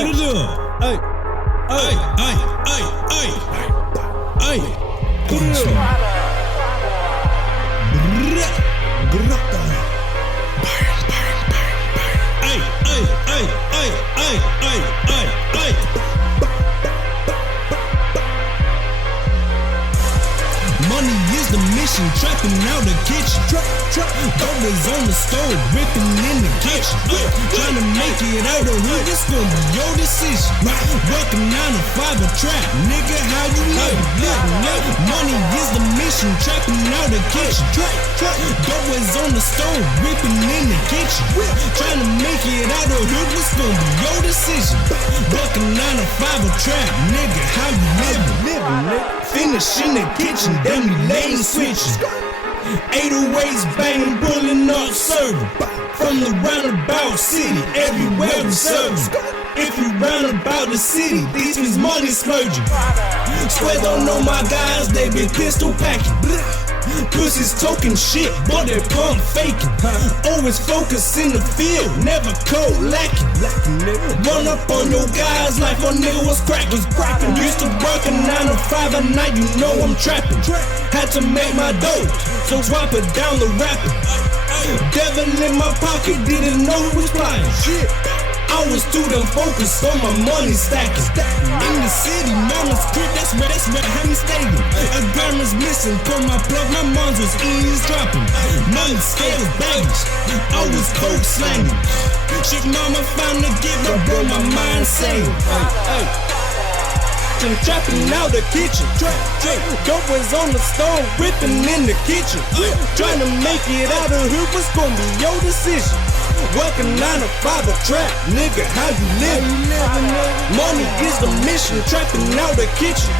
Put it up. Hey. Hey. Put it up. Money is the mission, trapping out the kitchen. Always on the stove, ripping in the kitchen. Trying to make it out of hood, it's gonna be your decision. Working 9 to 5 a trap, nigga, how you live? Money is the mission, trapping out the kitchen. Always on the stove, ripping in the kitchen. Trying to make it out of hood, it's gonna be your decision. Working 9 to 5 a trap, nigga, how you living? Finish in the kitchen, then we lay the switches. 808s banging, pulling up, serving. From the roundabout city, everywhere we serving. If you round about the city, these is money splurging. Swear don't know my guys, they be pistol packing. Pussies talking shit, but they pump faking. Always focus in the field, never cold lacking. Run up on your guys like a nigga was cracking. Used to work a 9 to 5 at night, you know I'm trapping. Had to make my dough, so drop it down the rapping. Devil in my pocket, didn't know who was flying. I was too damn focused on my money stacking. In the city, mama's crib, that's where I had me staying. A gram is missing, cause my plug, my mom's was eavesdropping. Money scared of baggage, I was coke slanging. Shit, mama found the gift, I broke my mind saying, I'm trapping out the kitchen. Dope was on the stove, ripping in the kitchen. Trying to make it out of hood, what's gonna be your decision? Working 9 to 5 a trap, nigga, how you living? Money is the mission, trapping out the kitchen.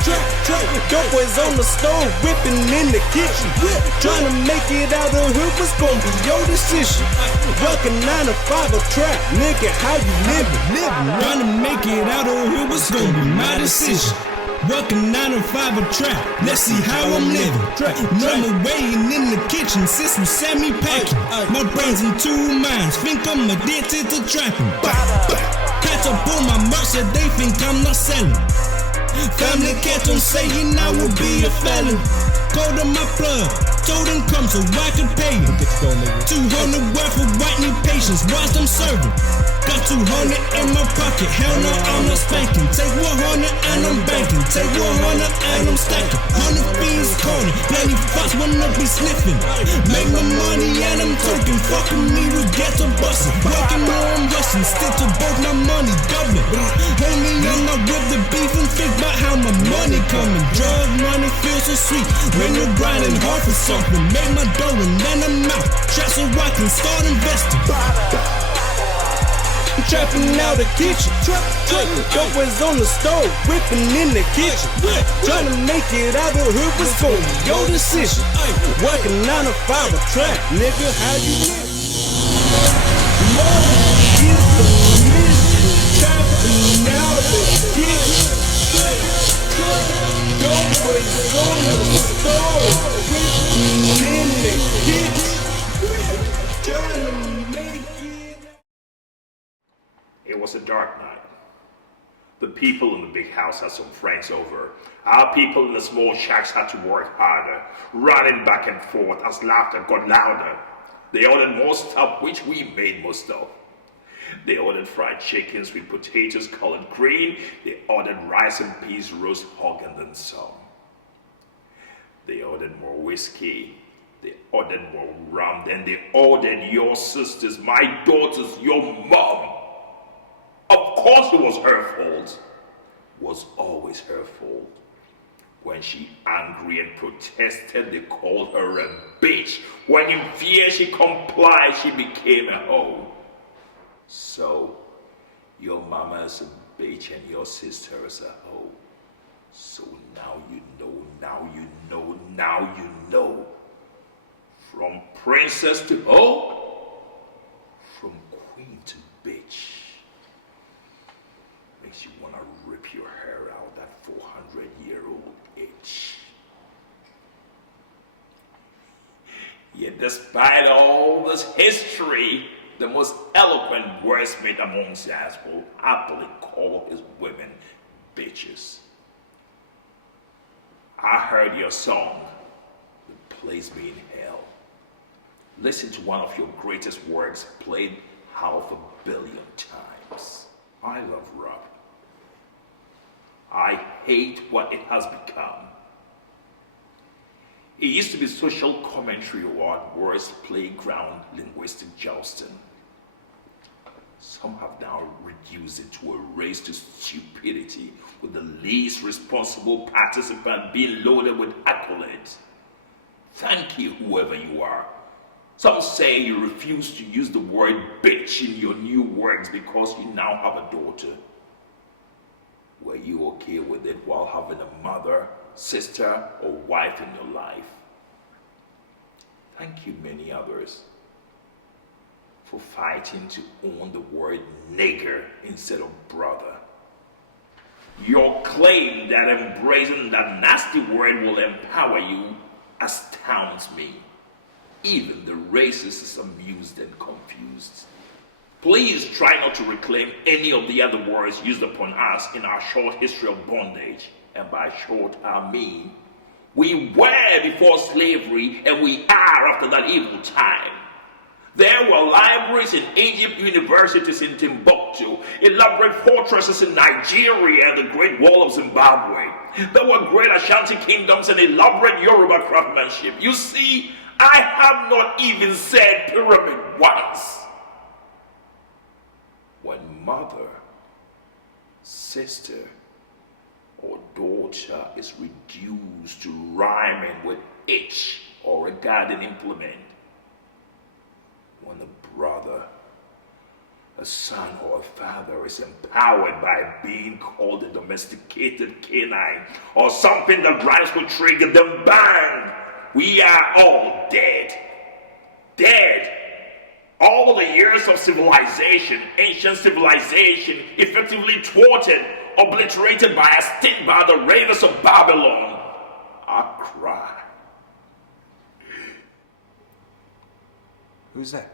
Dope was on the stove, ripping in the kitchen. Trying to make it out of hood, what's gonna be your decision? Working 9 to 5 a trap, nigga, how you living? Trying to make it out of hood, what's gonna be my decision? Working 9 to 5 a trap, let's see how I'm living. Number waiting in the kitchen since you sent me packing. My brain's in 2 minds, think I'm addicted to trapping. Catch up on my merch that they think I'm not selling. Family kept on saying I would be a felon. Called on my plug, told them come so I could pay him. 200 worth of white need patience whilst I'm serving. Got 200 in my pocket, hell no, I'm not spanking. Take 100 and I'm banking, take 100 and I'm stacking. 100 beans calling, plenty fucks wanna be sniffing. Make my money and I'm talking, fucking me with ghetto bustin'. Working or I'm rushing, stick to both my money doubling. Homie, I'm not with the beef and think about how my money coming. Drug money feels so sweet when you're grinding hard for something. Make my dough and then I'm out, try so I can start investing. Trapping out the kitchen, dope was on the stove, whipping in the kitchen. Trying to make it out of hood, what's gonna be your decision? Working 9 to 5 a trap, nigga, how you live? Money is the mission, trapping out the kitchen. Dope was on the stove, whipping in the kitchen. Trying to make it. It was a dark night. The people in the big house had some friends over. Our people in the small shacks had to work harder, running back and forth as laughter got louder. They ordered more stuff, which we made most of. They ordered fried chickens with potatoes colored green. They ordered rice and peas roast hog and then some. They ordered more whiskey. They ordered more rum. Then they ordered your sisters, my daughters, your mom. Of course it was her fault. Was always her fault. When she angry and protested, they called her a bitch. When in fear she complied, she became a hoe. So, your mama is a bitch and your sister is a hoe. So now you know, now you know, now you know. From princess to hoe, from queen to bitch. Makes you wanna rip your hair out, that 400-year-old itch. Yet despite all this history, the most eloquent wordsmith amongst us, will happily call his women bitches. I heard your song, The Place Me in Hell. Listen to one of your greatest works played half a billion times. I love rap. I hate what it has become. It used to be social commentary about words playground linguistic jousting. Some have now reduced it to a race to stupidity, with the least responsible participant being loaded with accolades. Thank you, whoever you are. Some say you refuse to use the word bitch in your new works because you now have a daughter. Were you okay with it while having a mother, sister, or wife in your life? Thank you, many others, for fighting to own the word nigger instead of brother. Your claim that embracing that nasty word will empower you astounds me. Even the racist is amused and confused. Please try not to reclaim any of the other words used upon us in our short history of bondage. And by short, I mean, we were before slavery and we are after that evil time. There were libraries in Egypt, universities in Timbuktu, elaborate fortresses in Nigeria, and the Great Wall of Zimbabwe. There were great Ashanti kingdoms and elaborate Yoruba craftsmanship. You see, I have not even said pyramid once. When mother, sister, or daughter is reduced to rhyming with itch or a garden implement, when a brother, a son, or a father is empowered by being called a domesticated canine or something that rhymes with trigger, then bang, we are all dead. Dead. All the years of civilization, ancient civilization, effectively thwarted, obliterated by a stick by the raiders of Babylon. I cry. Who's that?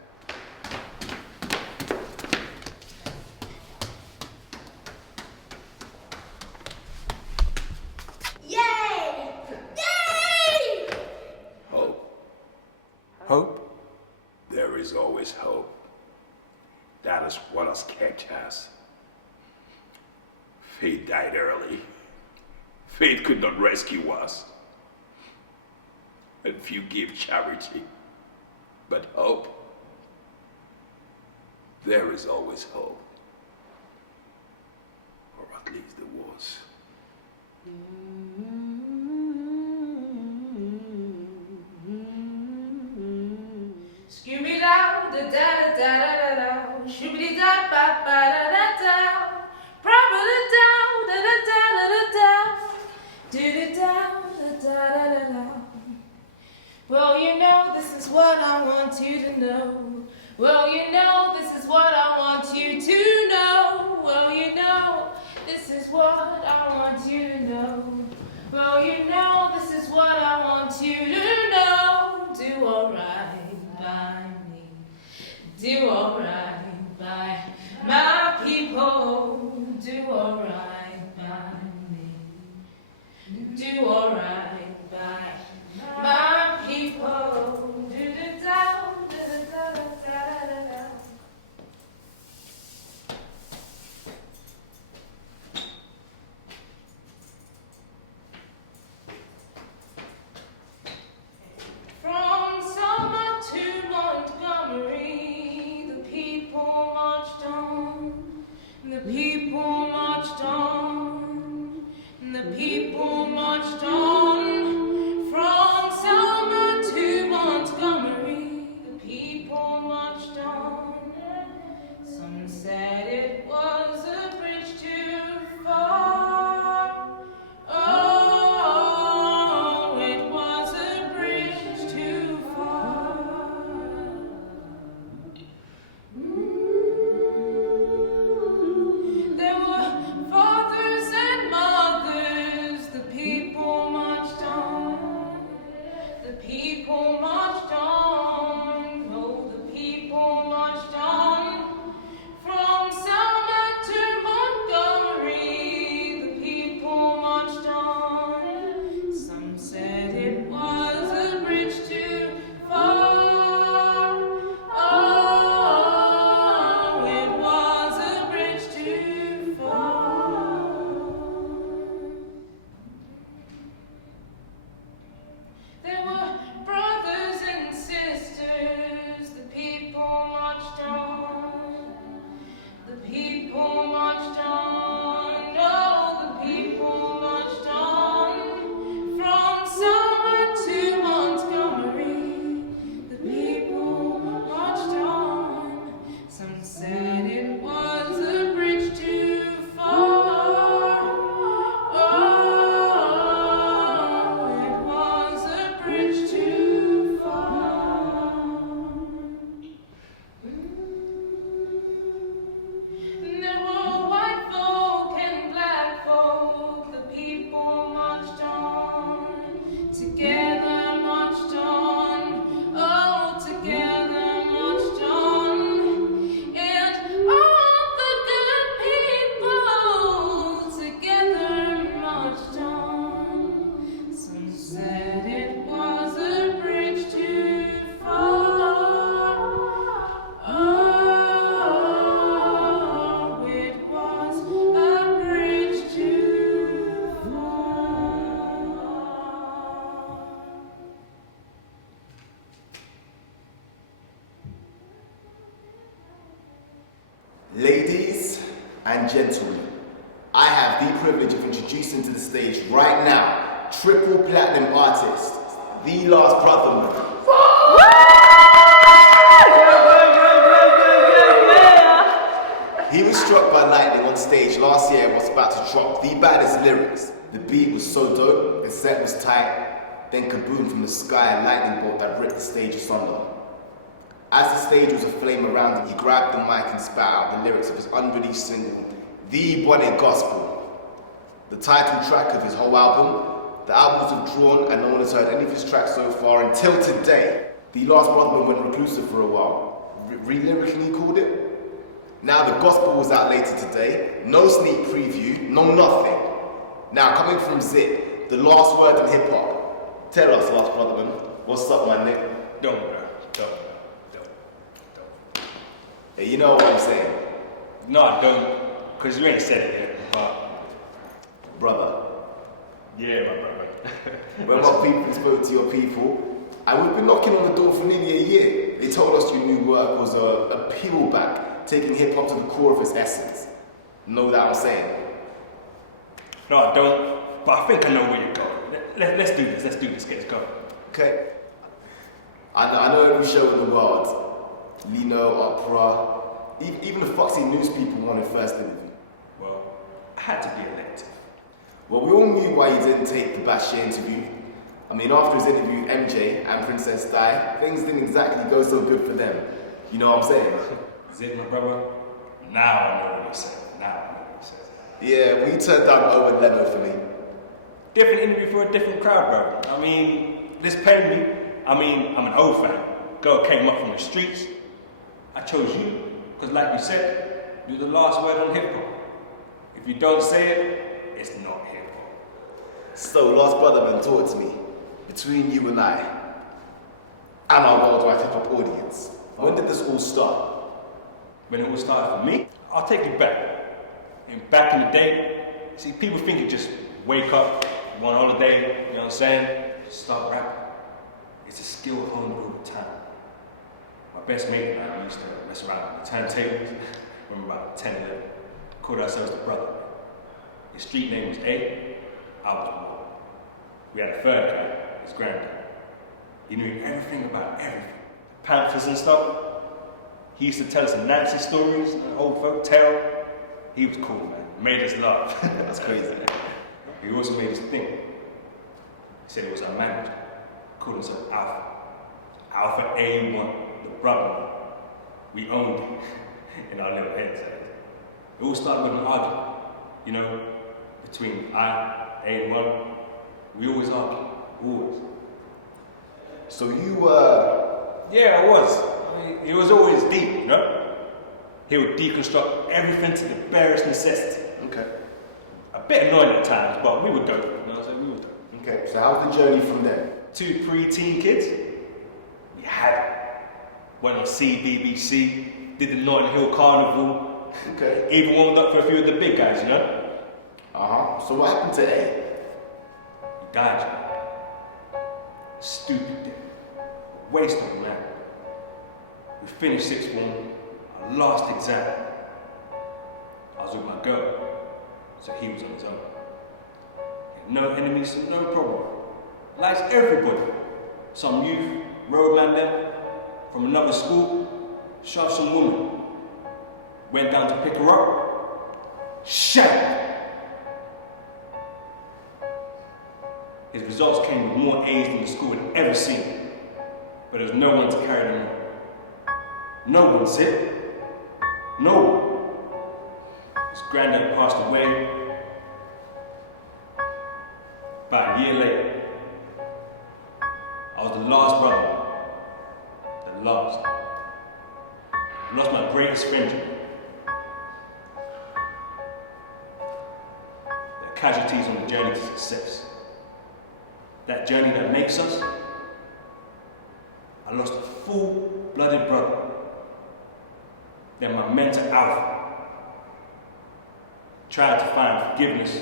Yay! Yay! Hope. Hope? There is always hope. That is what has kept us. Faith died early. Faith could not rescue us. And few give charity. But hope, there is always hope. Or at least there was. Scooby-Doo, da-da-da-da-da-da, shooby-da-ba-ba-da-da-da, probably-da-da-da-da-da-da, do-da-da-da-da-da-da. Well, you know, this is what I want you to know. Well, you know, this is what I want you to know. Well, you know, this is what I want you to know. Well, you know, this is what I want you to know. Do alright by me. Do alright by my people. Do alright by me. Do alright by my people. Do the down, do the da da da da da. From Selma to Montgomery, the people marched on. The people marched on. The people marched on. From Selma to Montgomery, the people marched on. Some said it was a bridge too far. Oh, it was a bridge too far. There were fathers and mothers, the people marched on. The people marched on. Oh, the people marched on. Ladies and gentlemen, I have the privilege of introducing to the stage right now, triple platinum artist, The Last Brotherman. He was struck by lightning on stage last year and was about to drop the baddest lyrics. The beat was so dope, the set was tight, then kaboom from the sky, a lightning bolt that ripped the stage asunder. As the stage was aflame around him, he grabbed the mic and spat out the lyrics of his unreleased single, The Bonnet Gospel, the title track of his whole album. The album was withdrawn and no one has heard any of his tracks so far until today. The Last Brotherman went reclusive for a while. Re-lyrically he called it. Now the gospel was out later today. No sneak preview, no nothing. Now coming from Zip, the last word in hip hop. Tell us, Last Brotherman, what's up, my nigga? Don't, bro. Don't. Hey, you know what I'm saying? No, I don't. Because you ain't said it yet, but... Brother. Yeah, my brother. When my people spoke to your people, and we've been knocking on the door for nearly a year. They told us your new work was a peel back, taking hip hop to the core of its essence. Know that I'm saying? No, I don't. But I think I know where you're going. Let's do this. Let's get it going. Okay. I know every show in the world. Lino, Opera, even the Foxy News people wanted first interview. Well, I had to be elected. Well, we all knew why he didn't take the Bashir interview. I mean, after his interview with MJ and Princess Di, things didn't exactly go so good for them. You know what I'm saying? Zip, my brother? Now I know what you're saying. Yeah, we turned down Owen Leno for me. Different interview for a different crowd, bro. I mean, this paid me. I mean, I'm an old fan. Girl came up from the streets. I chose you, because like you said, you're the last word on hip-hop. If you don't say it, it's not hip-hop. So, Last Brotherman, talk to me. Between you and I, and our worldwide hip-hop audience, when did this all start? When it all started for me, I'll take you back. And back in the day, see, people think you just wake up, go on holiday, you know what I'm saying, just start rapping. It's a skill honed over time. My best mate and I used to mess around with the turntables when we were about 10, 11. Called ourselves the Brother. His street name was A, I was 1. We had a third guy, his granddad. He knew everything about everything. Panthers and stuff. He used to tell us some Nancy stories, an old folk tale. He was cool, man. Made us laugh. That's crazy. He also made us think. He said he was our manager. Called himself Alpha. Alpha A1, the brother. We owned it in our little heads. It all started with an argument, you know, between A1. We always argue, always. So you were... Yeah, I was. I mean, it was always deep, you know? He would deconstruct everything to the barest necessity. Okay. A bit annoying at times, but we would go. You know what I'm saying? We would go. Okay, so how's the journey from there? 2 pre-teen kids, we had it. Went on CBBC, did the Notting Hill Carnival. Okay. Even warmed up for a few of the big guys, you know? So what happened to A? He died, you know? Stupid death. Waste of a man. We finished 6th form, our last exam. I was with my girl, so he was on his own. He had no enemies, so no problem. Likes everybody. Some youth, roadman them, from another school, shoved some woman. Went down to pick her up, shot. His results came with more A's than the school had ever seen. But there was no one to carry them on. No one, Zip. No one. His granddad passed away. About a year later, I was the last brother. The last. I lost my greatest friend. They're casualties on the journey to success. That journey that makes us. I lost a full-blooded brother. Then my mentor Alpha tried to find forgiveness.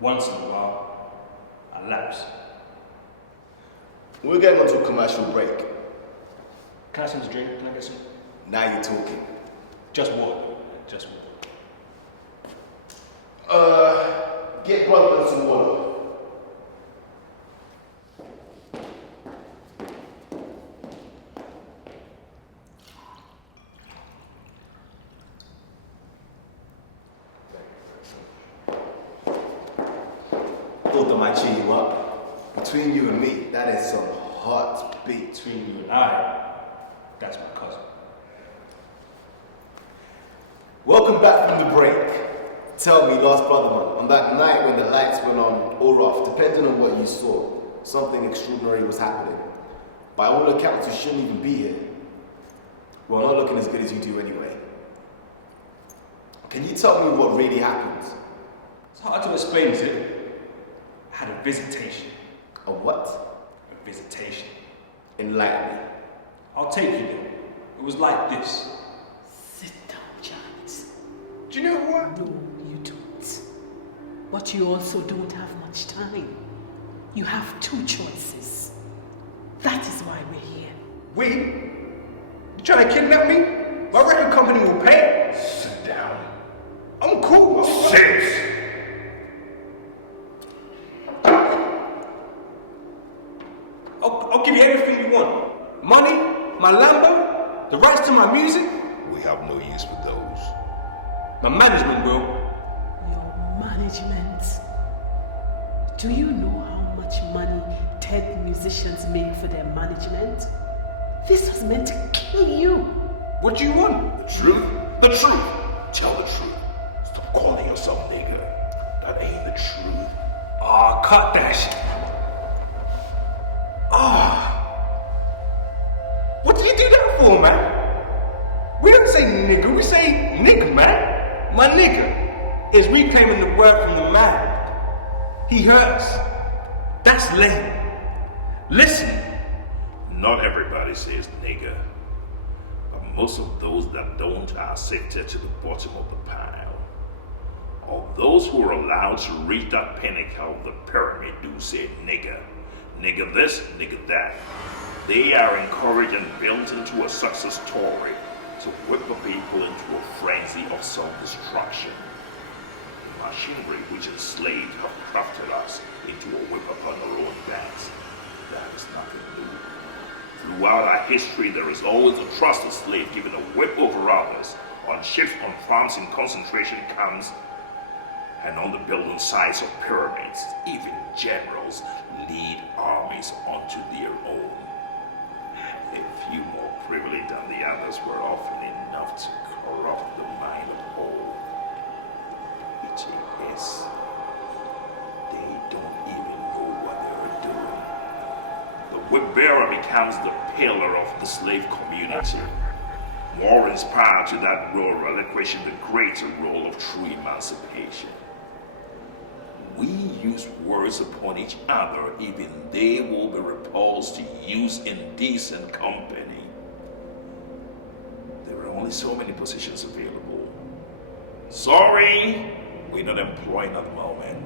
Once in a while, I lapse. We're getting onto a commercial break. Can I have some to drink? Can I get some? Now you're talking. Just water. just water. Get brother some water. Thought that might cheer you up. Between you and me, that is some heartbeat. Between you and I, that's my cousin. Welcome back from the break. Tell me, last brother man, on that night when the lights went on or off, depending on what you saw, something extraordinary was happening. By all accounts, you shouldn't even be here. Well, not looking as good as you do anyway. Can you tell me what really happened? It's hard to explain, is it? I had a visitation. A what? A visitation. Enlighten me. I'll take you there. It was like this. Sit down, Giants. Do you know what? No, you don't. But you also don't have much time. You have two choices. That is why we're here. We? You trying to kidnap me? My record company will pay. Sit down. I'm cool. Sit! I'll give you everything you want. Money, my Lambo, the rights to my music. We have no use for those. My management will. Your management. Do you know how much money TED musicians make for their management? This was meant to kill you. What do you want? The truth? The truth! Tell the truth. Stop calling yourself nigger. That ain't the truth. Ah, cut that shit. What did you do that for, man? We don't say nigger, we say nigga, man. My nigga is reclaiming the word from the man. He hurts. That's lame. Listen. Not everybody says nigger, but most of those that don't are sifted to the bottom of the pile. Or those who are allowed to reach that pinnacle of the pyramid do say nigger. Nigger this, nigger that. They are encouraged and built into a success story to whip the people into a frenzy of self-destruction. The machinery which enslaved have crafted us into a whip upon our own backs. That is nothing new. Throughout our history, there is always a trusted slave given a whip over others, on ships, on farms, in concentration camps, and on the building sites of pyramids. Even generals lead armies onto their own. A few more privileged than the others were often enough to corrupt the mind of all. It is. They don't even know what they're doing. The whip bearer becomes the pillar of the slave community. More inspired to that role, relinquishing the greater role of true emancipation. We use words upon each other, even they will be repulsed to use indecent company. There are only so many positions available. Sorry, we're not employing at the moment.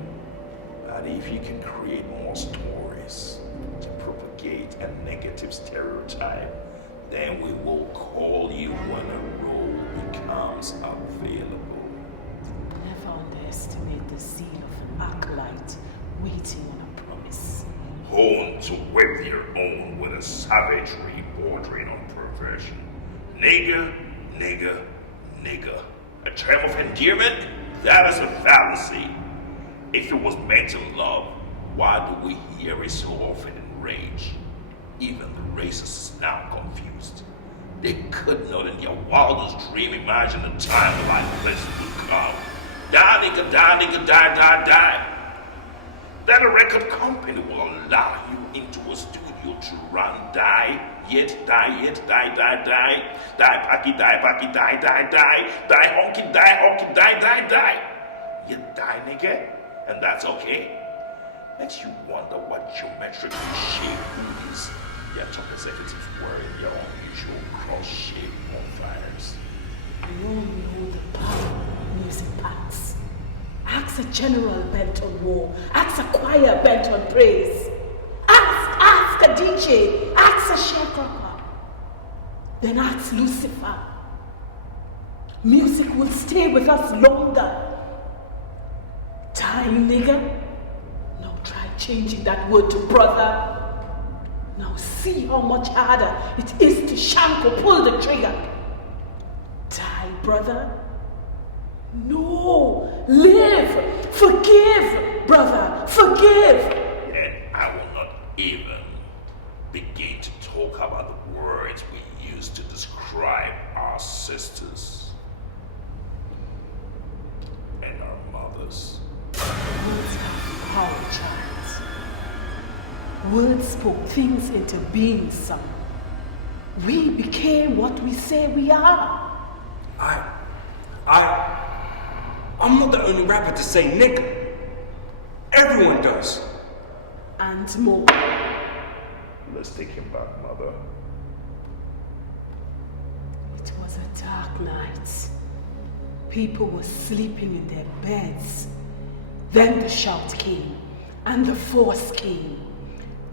But if you can create more stories to propagate a negative stereotype, then we will call you when a role becomes available. Never underestimate the zeal of an acolyte waiting on a promise. Honed to whip your own with a savagery bordering on perversion. Nigger, nigger, nigger. A term of endearment? That is a fallacy. If it was meant to love, why do we hear it so often in rage? Even the racists now confused. They could not in their wildest dream imagine a time like this would come. Die nigga, die nigga, die, die, die. That a record company will allow you into a studio to run die, yet, die, yet, die, die, die. Die, packy, die, die, die, die. Die, honky, die, Yet die, nigga. And that's okay. Makes you wonder what geometrically shaped movies their top executives were in their unusual cross-shaped bonfires. We all know the power music packs. Ask a general bent on war. Ask a choir bent on praise. Ask a DJ. Ask a sharecropper. Then ask Lucifer. Music will stay with us longer. Time, nigga. Now try changing that word to brother. Now see how much harder it is to shank or pull the trigger. Die, brother. No, live. Forgive, brother. Forgive. And I will not even begin to talk about the words we use to describe our sisters and our mothers. Words have power, child. Words spoke things into being, son. We became what we say we are. I'm not the only rapper to say nigga. Everyone does. And more. Let's take him back, mother. It was a dark night. People were sleeping in their beds. Then the shout came, and the force came.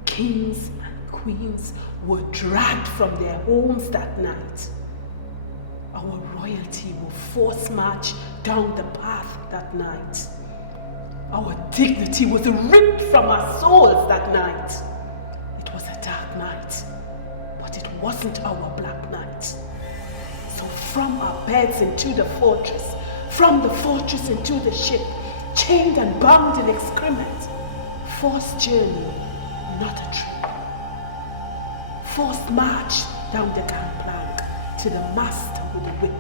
Kings and queens were dragged from their homes that night. Our royalty will force march down the path that night. Our dignity was ripped from our souls that night. It was a dark night, but it wasn't our black night. So from our beds into the fortress, from the fortress into the ship, chained and bound in excrement, forced journey, not a trip. Forced march down the gangplank to the master with the whip.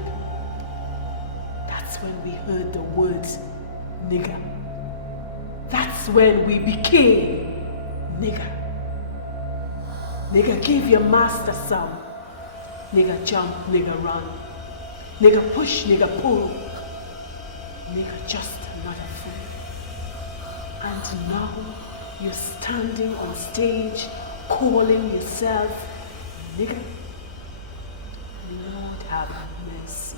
That's when we heard the words, nigger. That's when we became nigger. Nigger give your master some. Nigger jump, nigger run. Nigger push, nigger pull. Nigger just another fool. And now you're standing on stage calling yourself nigger. Lord have mercy.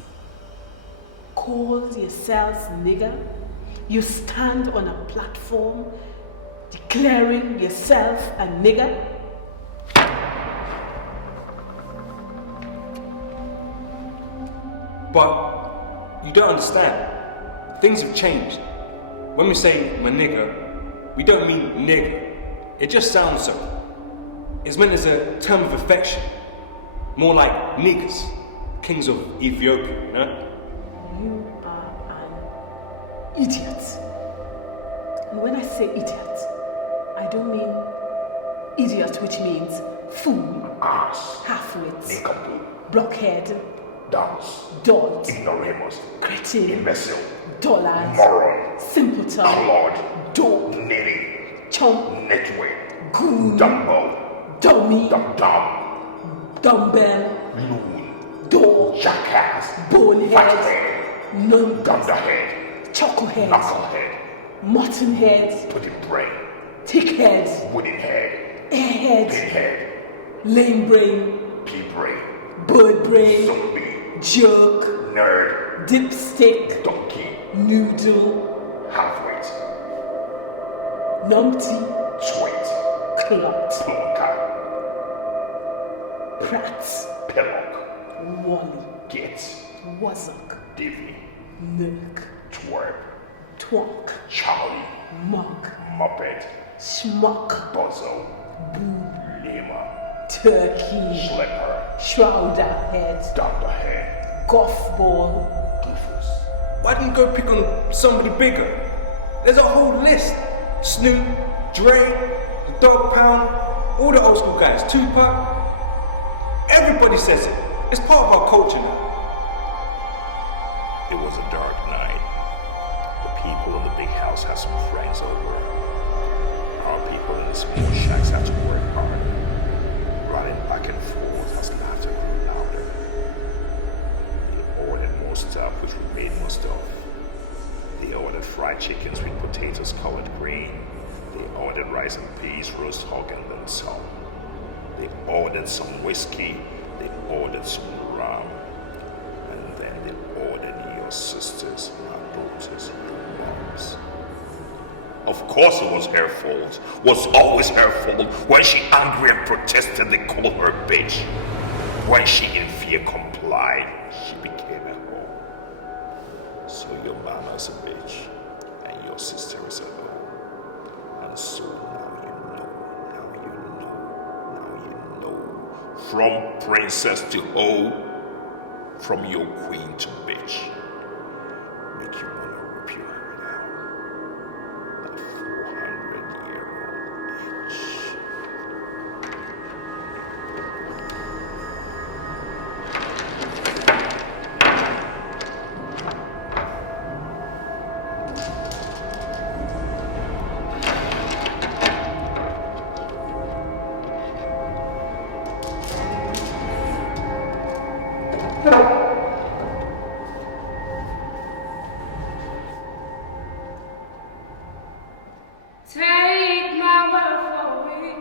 Call yourselves nigger. You stand on a platform declaring yourself a nigger. But you don't understand. Things have changed. When we say my nigger, we don't mean nigger. It just sounds so. It's meant as a term of affection. More like niggas, kings of Ethiopia, you know? You are an idiot. And when I say idiot, I don't mean idiot, which means fool, Ass, half-wit, nincompoop, blockhead, dunce, dolt, ignoramus, cretin, imbecile, dollars, moron, simpleton, clod, dope, nitty, chump, nitwit, goon, dumbo, dummy, dum-dum, dumbbell, loon, dog, jackass, bonehead, fathead, num, dunderhead, chucklehead, knucklehead, muttonhead, pudding brain, thickhead, wooden head, airhead, pinhead, lame brain, pea brain, bird brain, zombie, jerk, nerd, dipstick, donkey, noodle, halfwit, numpty, twit, clot, plunker, prat, pillock, wally, git, wazzock, divvy, nerk, twerp, twonk, Charlie, mug, muppet, schmuck, buzzo, lima, turkey, slipper, shrouder head, dunderhead, golf ball, goofus. Why didn't you go pick on somebody bigger? There's a whole list. Snoop, Dre, the Dog Pound, all the old school guys, Tupac. Everybody says it. It's part of our culture now. It was a dark night. The people in the big house had some friends over. Our people in the small shacks had to work harder, running back and forth as laughter grew louder. They ordered more stuff, which we made most of. They ordered fried chickens with potatoes colored green. They ordered rice and peas, roast hog, and then some. They ordered some whiskey. They ordered some rum. And then they ordered your sisters, our daughters, your moms. Of course it was her fault. Was always her fault. When she angry and protested, they called her a bitch. When she in fear complied, she became a whore. So your mama is a bitch, and your sister is a hoe. And so now you know. From princess to hoe, from your queen to bitch. Make you wanna rip your hair out. That 400-year-old itch. Take my word for it.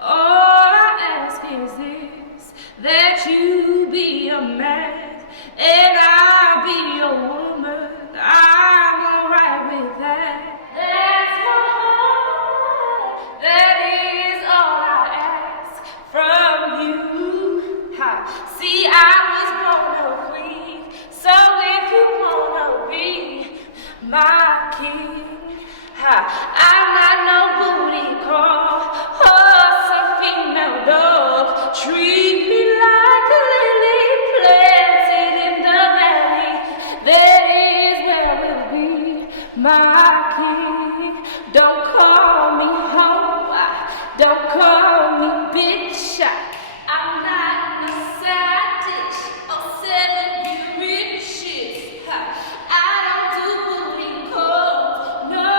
All I ask is this, that you be a man and I be a woman. I'm alright with that. That's my heart. That is all I ask from you. Ha. See, I was born a queen, so if you wanna be my king, I'm not no booty call or some female dog. Treat me like a lily planted in the valley. That is where we'll be, my king. Don't call me hoe, don't call me bitch. I'm not a side dish or 7 riches. I don't do booty calls, no,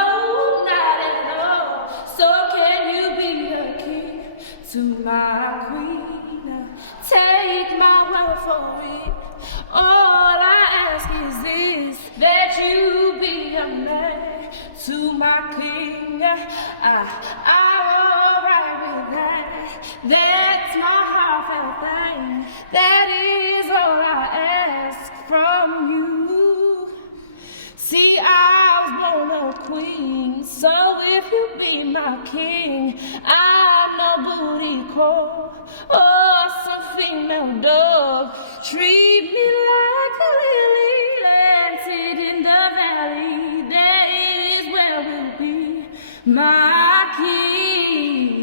not at all. So can you be a king to my queen? Take my word for it. All I ask is this, that you be a man to my king. I'm alright with that. That's my heartfelt thing. That is all I ask from you. See, I was born a queen, so if you be my king, I'm no booty call or some female dog. Treat me like a lily planted in the valley. That is where we'll be, my king.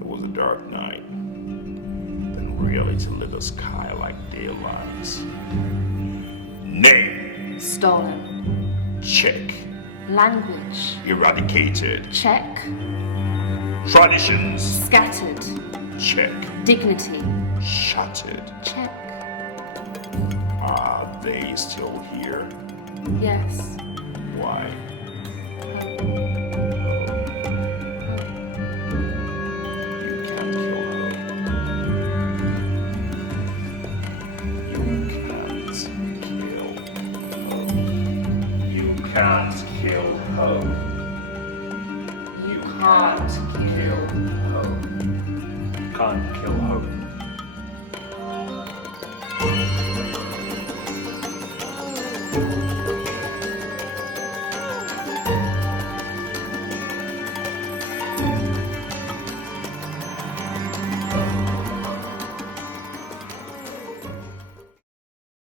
It was a dark night. Then reality lit the sky like daylights. Name, Stolen. check. Language. Eradicated. Check. Traditions, Scattered. check. Dignity. Shattered. Check. Are they still here? Yes. Why? You can't kill her. You can't kill her. You can't kill her. Can't kill her.